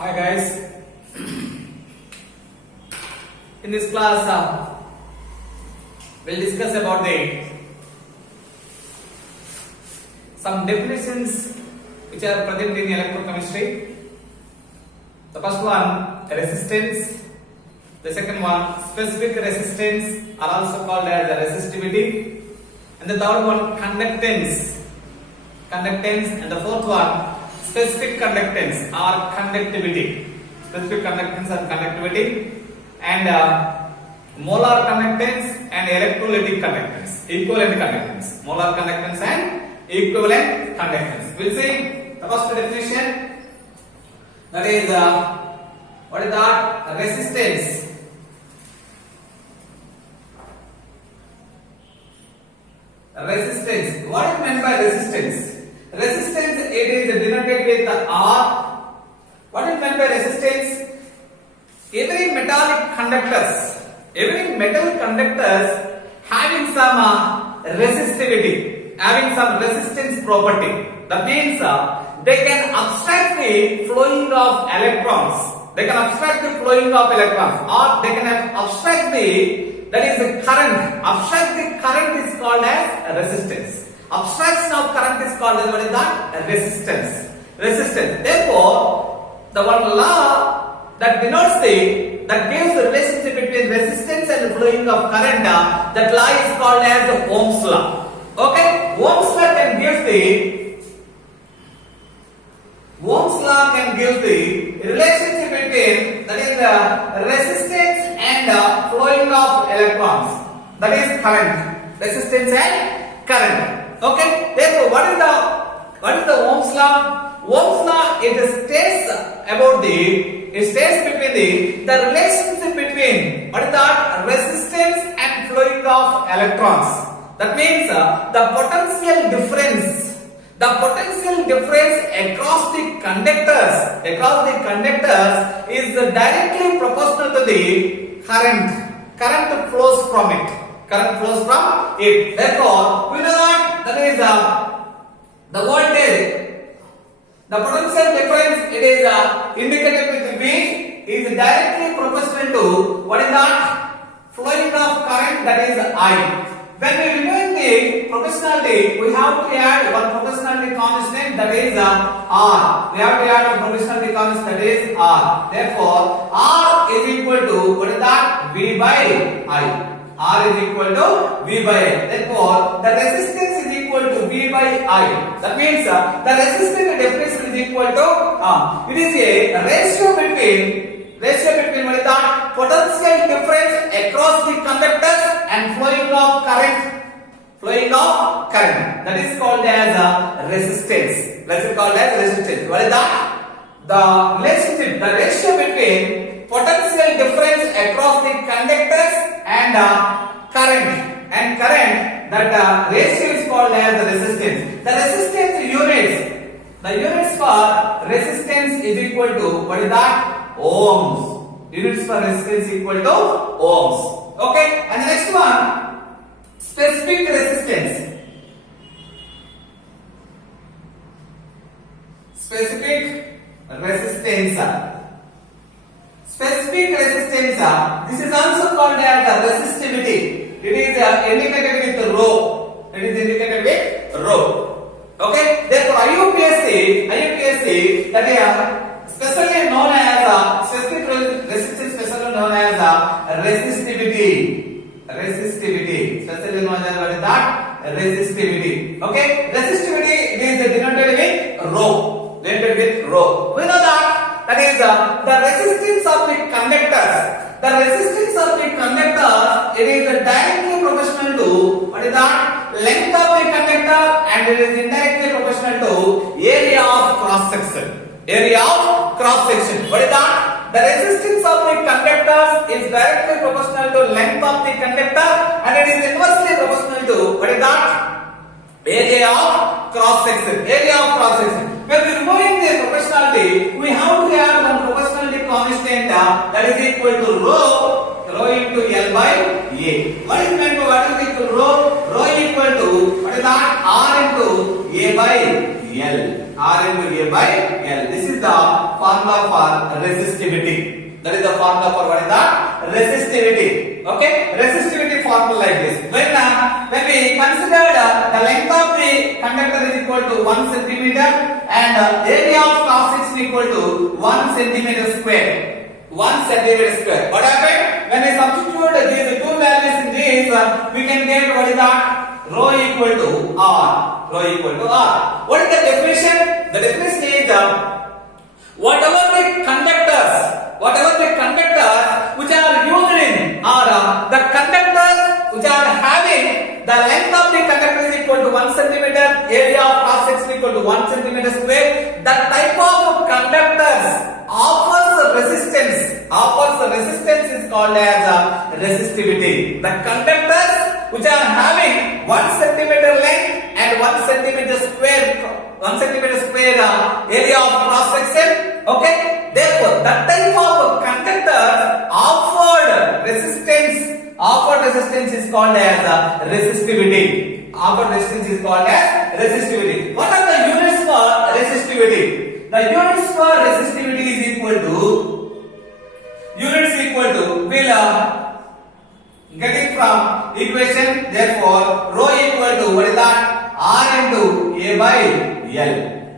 Hi guys, in this class we'll discuss about some definitions which are present in electrochemistry. The first one, resistance. The second one, specific resistance are also called as resistivity. And the third one, conductance. And the fourth one, specific conductance or conductivity. Specific conductance or conductivity. And molar conductance and electrolytic conductance. Equivalent conductance. Molar conductance and equivalent conductance. We'll see the first definition. That is, what is that? Resistance. Resistance. What is meant by resistance? Resistance, it is denoted with R. What is meant by resistance? Every metal conductors having some resistivity, having some resistance property. That means they can obstruct the flowing of electrons. They can obstruct the flowing of electrons, or they can obstruct the current. Obstruct the current is called as resistance. Obstruction of current is called as what is that? Resistance. Therefore, the one law that denotes that gives the relationship between resistance and flowing of current, that law is called as Ohm's law. Okay? Ohm's law can give the relationship between, that is the resistance and flowing of electrons. That is current. Resistance and current. Okay. Therefore, what is the Ohm's law? Ohm's law, it states between the relationship between what is that? Resistance and flowing of electrons. That means the potential difference across the conductors is directly proportional to the current. Current flows from it. Therefore, we know that is the voltage. The potential difference, it is indicated with V, is directly proportional to what is that? Flowing of current, that is I. When we remove the proportionality, we have to add one proportionality constant, that is R. We have to add one proportionality constant, that is R. Therefore, R is equal to what is that? V by I. R is equal to V by I. Therefore, the resistance is equal to V by I. That means the resistance definition is equal to it is a ratio between what is that? Potential difference across the conductors and flowing of current. That is called as resistance. What is that? The ratio between potential difference across the conductors and current. That ratio is called as the resistance. The resistance units for resistance is equal to what is that? Ohms. Units for resistance equal to ohms. Okay, and the next one, specific resistance. This is also called as resistivity. It is indicated with rho. Okay, therefore IUPAC, that is specifically known as specific resistance, specifically known as resistivity. Specifically known as what is that? Resistivity. Okay, resistivity, it is denoted with rho. We know that is the resistance of the conductors. It is directly proportional to what is that? Length of the conductor, and it is indirectly proportional to area of cross section. What is that? The resistance of the conductors is directly proportional to length of the conductor, and it is inversely proportional to what is that? Area of cross section. When we removing the proportionality, we have to add one proportionality constant, that is equal to rho into L by A. What is meant by what is equal to rho? Rho equal to what is that? R into A by L. R into A by L. This is the formula for resistivity. That is the formula for what is that? Resistivity. Okay, resistivity formula like this. When we considered the length of the conductor is equal to 1 centimeter and area of cross section equal to 1 centimeter square. 1 centimeter square. What happened? When we substitute these two values in this, we can get what is that? Rho equal to R. Rho equal to R. What is the definition? The definition is whatever the conductors which are used in are the conductors which are having the length of the conductor is equal to 1 centimeter, area of cross section equal to 1 centimeter square. That type of conductors offers resistance is called as resistivity. The conductors which are having 1 centimeter length and 1 centimeter square area of cross section. Okay, therefore that type of conductor offered resistance is called as resistivity. Offered resistance is called as resistivity. What are the units for resistivity? The units for resistivity is equal to will getting from equation. Therefore rho equal to what is that? R into A by L.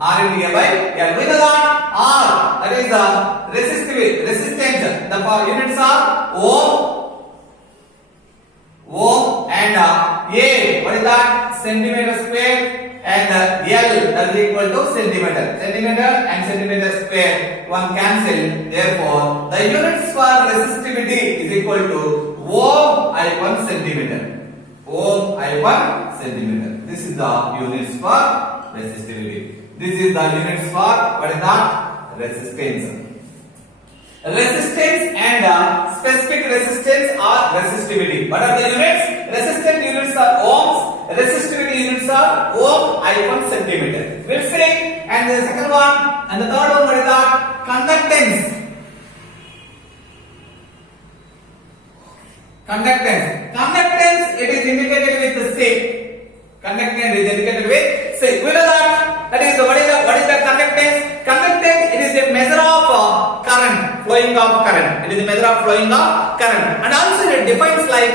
R into A by L. We know that R, that is the resistance. The units are ohm and A, what is that? Centimeter square, and L, that is equal to centimeter. Centimeter and centimeter square, one cancel. Therefore the units for resistivity is equal to ohm upon centimeter. Ohm upon centimeter. This is the units for resistivity. This is the units for what is that? Resistance. Resistance and specific resistance or resistivity. What are the units? Resistant units are ohms. Resistivity units are ohm upon centimeter. We'll see. And the second one and the third one, what is that? Conductance. Conductance, it is indicated with the C. Conductance is indicated with C. We know that. That is what is the conductance? Conductance, it is a measure of current, flowing of current. It is a measure of flowing of current. And also it defines like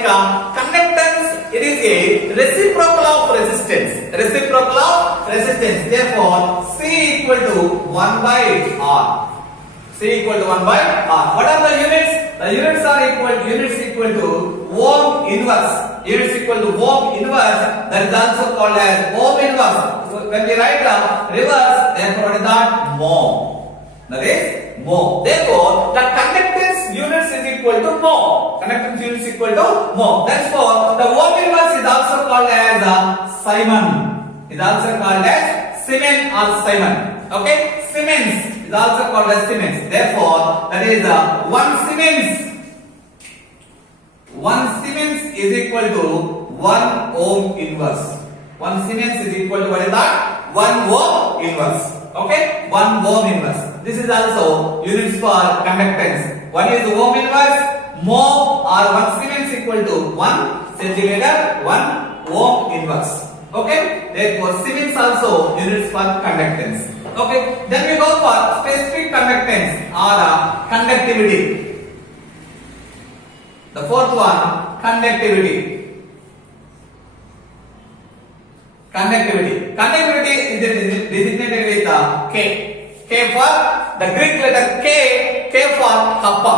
conductance, it is a reciprocal of resistance. Reciprocal of resistance. Therefore, C equal to 1 by R. C equal to 1 by R. What are the units? The units are equal to ohm inverse. Units equal to ohm inverse. That is also called as ohm inverse. So when we write reverse, therefore what is that? Mho. That is mho. Therefore, the conductance units is equal to mho. Conductance units is equal to mho. Therefore, the ohm inverse is also called as Simon. Is also called as Siemens or Simon. Okay, Siemens is also called as Siemens. Therefore, that is 1 Siemens. 1 Siemens is equal to 1 ohm inverse. 1 Siemens is equal to what is that? 1 ohm inverse. Okay, 1 ohm inverse. This is also units for conductance. One is ohm inverse, mho or 1 Siemens equal to 1 centimeter, 1 ohm inverse. Okay, therefore Siemens also units for conductance. Okay, then we go for specific conductance or conductivity. The fourth one, conductivity. Conductivity is designated with K. K for the Greek letter K. K for kappa.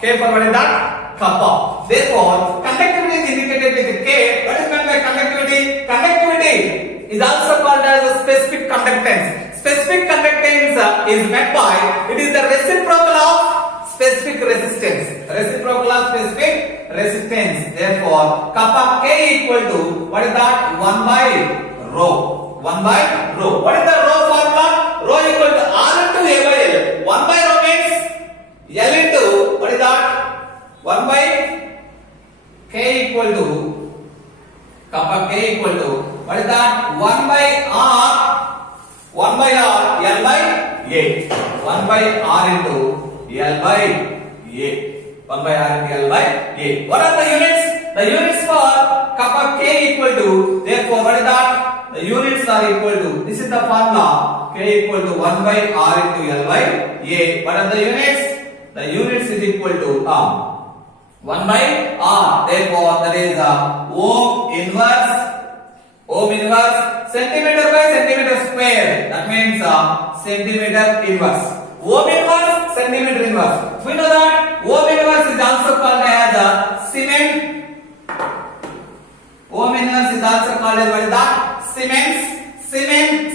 K for what is that? Kappa. Therefore, conductivity is indicated with K. What is meant by conductivity? Conductivity is also called as a specific conductance. Specific conductance is met by, it is the reciprocal of specific resistance. Reciprocal of specific resistance. Therefore, kappa K equal to, what is that? 1 by rho. 1 by rho. What is the rho formula? Rho equal to R into A by L. 1 by rho means L into, what is that? 1 by K equal to, kappa K equal to, what is that? 1 by R. 1 by R, L by A. 1 by R into L by A. 1 by R into L by A. What are the units? The units for kappa K equal to, therefore what is that? The units are equal to, this is the formula. K equal to 1 by R into L by A. What are the units? The units is equal to 1 by R. Therefore, that is ohm inverse centimeter by centimeter square. That means centimeter inverse. Ohm inverse, centimeter inverse. We know that ohm inverse is also called as Siemens. Ohm inverse is also called as what is that? Siemens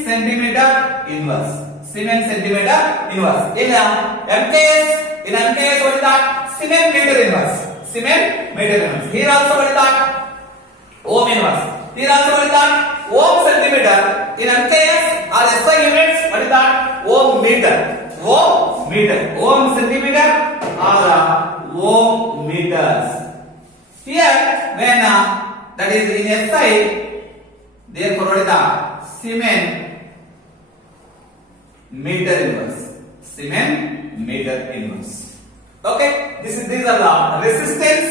centimeter inverse. Siemens centimeter inverse. In MKS, what is that? Siemens meter inverse. Siemens meter inverse. Here also what is that? Ohm inverse. Here also what is that? Ohm centimeter. In MKS or SI units, what is that? Ohm meter. Ohm meter. Ohm centimeter or ohm meters. Here, when that is in SI, therefore what is that? Siemens meter inverse. Siemens meter inverse. Okay, these are the resistance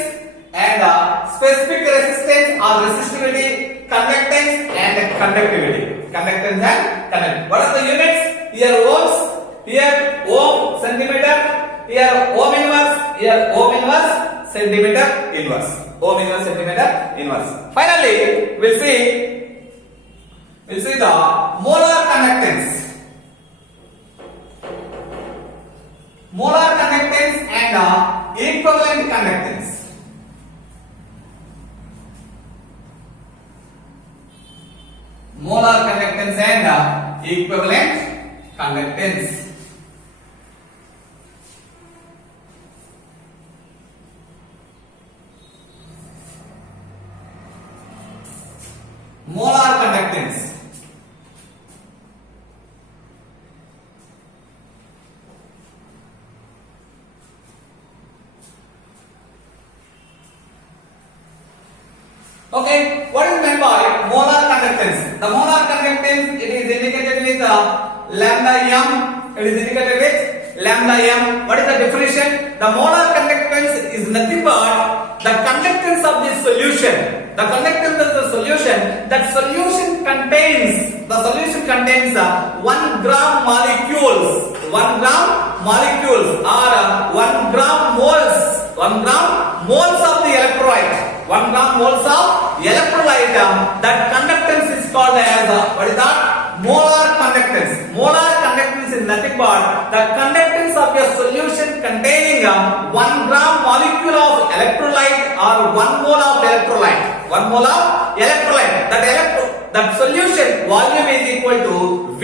and specific resistance or resistivity, conductance and conductivity. Conductance and conductivity. What are the units? Here ohms, here ohm centimeter, here ohm inverse, here ohm inverse centimeter inverse. Ohm inverse centimeter inverse. Finally, we'll see the molar conductance. Molar conductance and equivalent conductance. Molar conductance and equivalent conductance. Molar conductance. Okay, what is meant by molar conductance? The molar conductance, it is indicated with lambda m. It is indicated with lambda m. What is the definition? The molar conductance is nothing but the conductance of the solution. The conductance of the solution. That solution contains 1 gram molecules. 1 gram molecules or 1 gram moles. 1 gram moles of the electrolyte. 1 gram moles of electrolyte. That conductance is called as what is that? Molar conductance. Molar conductance is nothing but the conductance of a solution containing 1 gram molecule of electrolyte or 1 mole of electrolyte. 1 mole of electrolyte. That solution volume is equal to V.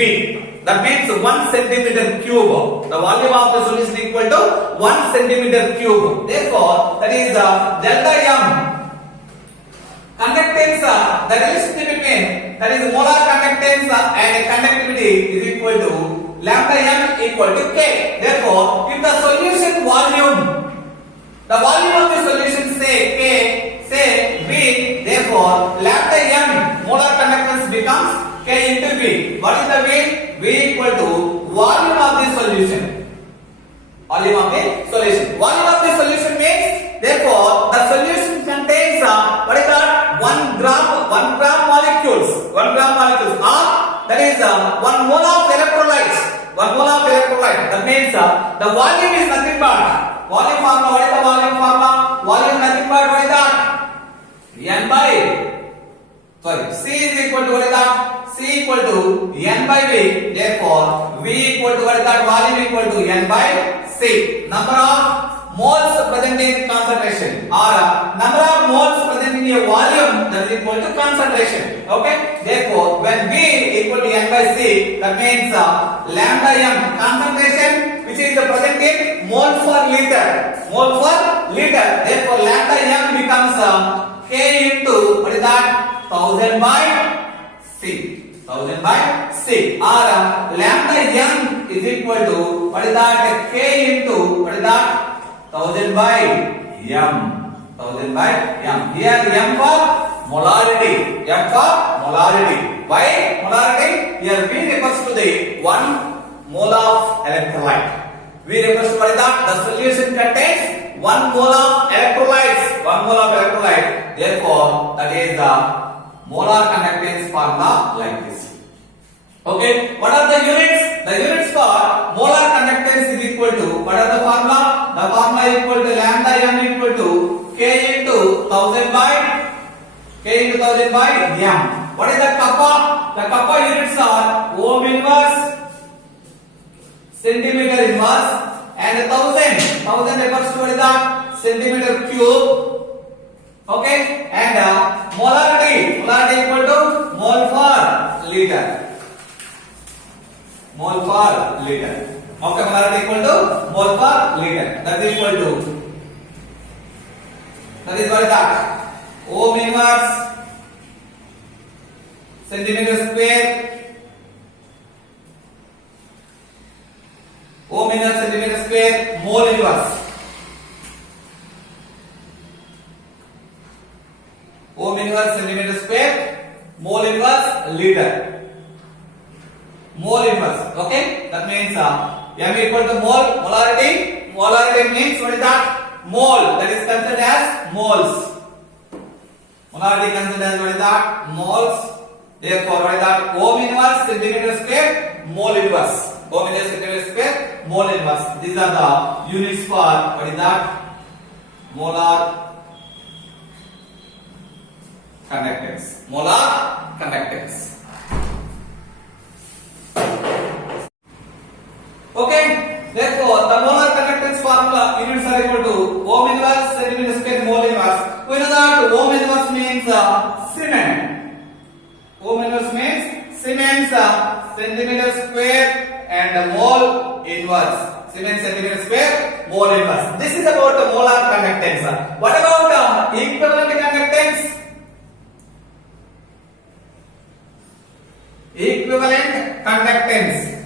That means 1 centimeter cube. The volume of the solution is equal to 1 centimeter cube. Therefore, that is delta M. Conductance, the relationship between that is molar conductance and conductivity is equal to lambda m equal to K. Therefore, if the solution volume, the volume of the solution say K, say V, therefore lambda m molar conductance becomes K into V. What is the V? V equal to volume of the solution. Volume of the solution. Volume of the solution means, therefore, the solution contains what is that? 1 gram molecules. 1 gram molecules. Or that is 1 mole of electrolytes. 1 mole of electrolyte. That means the volume is nothing but volume formula. What is the volume formula? Volume nothing but what is that? N by C is equal to what is that? C equal to N by V. Therefore, V equal to what is that? Volume equal to N by C. Number of moles present in concentration or number of moles present in a volume, that is equal to concentration. Okay. Therefore, when V equal to N by C, that means lambda m concentration, which is the present in mole per liter. Mole per liter. Therefore, lambda m becomes K into what is that? 1000 by C. 1000 by C. Or lambda m is equal to what is that? K into what is that? 1000 by m. 1000 by m. Here m for molarity. M for molarity. Why molarity? Here V refers to the 1 mole of electrolyte. V refers to what is that? The solution contains 1 mole of electrolytes. 1 mole of electrolyte. Therefore, that is the molar conductance formula like this. Okay, what are the units? The units for molar conductance is equal to, what are the formula? The formula is equal to lambda m equal to K into 1000 by m. What is the kappa? The kappa units are ohm inverse, centimeter inverse, and 1000 refers to what is that? Centimeter cube. Okay, and molarity equal to mole per liter. Mole per liter. Okay, molarity equal to mole per liter. That is equal to, that is what is that? Ohm inverse, centimeter square. Ohm inverse centimeter square, mole inverse. Ohm inverse centimeter square, mole inverse liter. Mole inverse. Okay, that means m equal to mole. Molarity means what is that? Mole. That is considered as moles. Molarity considered as what is that? Moles. Therefore, what is that? Ohm inverse centimeter square, mole inverse. Ohm inverse centimeter square, mole inverse. These are the units for what is that? Molar conductance. Molar conductance. Okay. Therefore, the molar conductance formula units are equal to ohm inverse centimeter square, mole inverse. We know that ohm inverse means Siemens. Ohm inverse means Siemens centimeter square and mole inverse. Siemens centimeter square, mole inverse. This is about the molar conductance. What about equivalent conductance? Equivalent conductance.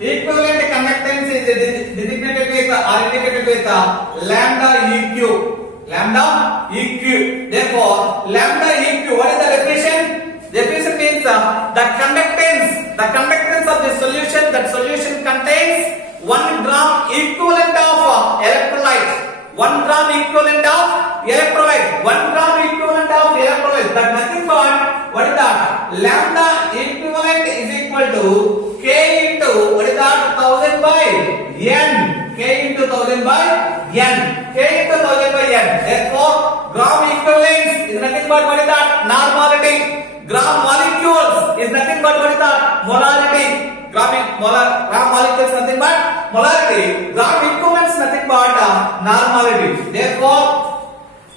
Equivalent conductance is designated with or indicated with lambda EQ. Lambda EQ. Therefore, lambda EQ, what is the definition? Definition means the conductance of the solution. That solution contains 1 gram equivalent of electrolyte. 1 gram equivalent of electrolyte. 1 gram equivalent of electrolyte. That nothing but what is that? Lambda equivalent is equal to K into what is that? 1000 by n. K into 1000 by n. K into 1000 by n. Therefore, gram equivalence is nothing but what is that? Normality. Gram molecules is nothing but what is that? Molarity. Gram molecules nothing but molarity. Gram equivalence nothing but normality. Therefore,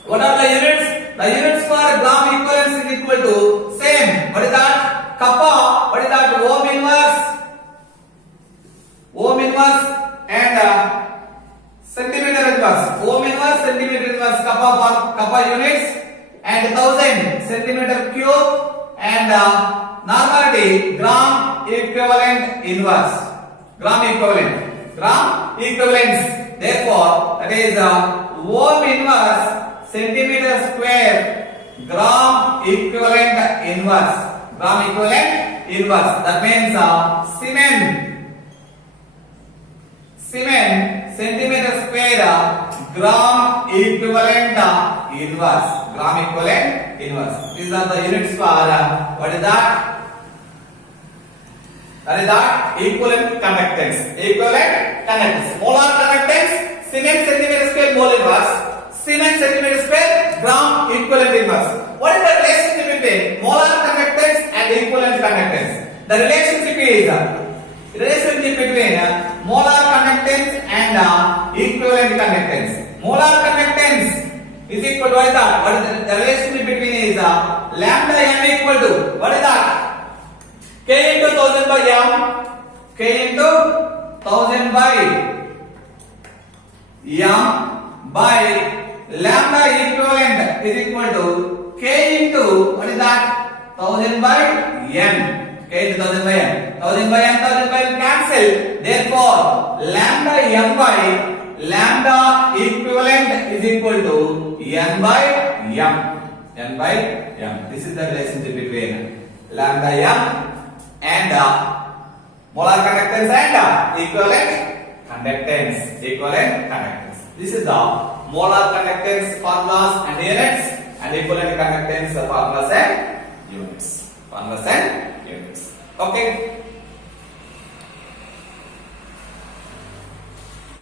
what are the units? The units for gram equivalence is equal to same. What is that? Kappa. What is that? Ohm inverse. Ohm inverse and centimeter inverse. Ohm inverse, centimeter inverse. Kappa units and 1000 centimeter cube and normality gram equivalent inverse. Gram equivalence. Therefore, that is ohm inverse centimeter square gram equivalent inverse. Gram equivalent inverse. That means Siemens centimeter square gram equivalent inverse. Gram equivalent inverse. These are the units for what is that? That is that equivalent conductance. Equivalent conductance. Molar conductance Siemens centimeter square mole inverse. Siemens centimeter square gram equivalent inverse. What is the relationship between molar conductance and equivalent conductance? The relationship is between molar conductance and equivalent conductance. Molar conductance is equal to what is that? What is the relationship between is lambda m equal to what is that? K into 1000 by m. K into 1000 by m by lambda equivalent is equal to K into what is that? 1000 by n. K into 1000 by n. 1000 by n, 1000 by n cancel. Therefore, lambda m by lambda equivalent is equal to n by m. N by m. This is the relationship between lambda m and molar conductance and equivalent conductance. Equivalent conductance. This is the molar conductance formulas and units and equivalent conductance formulas and units. conversion units. Okay.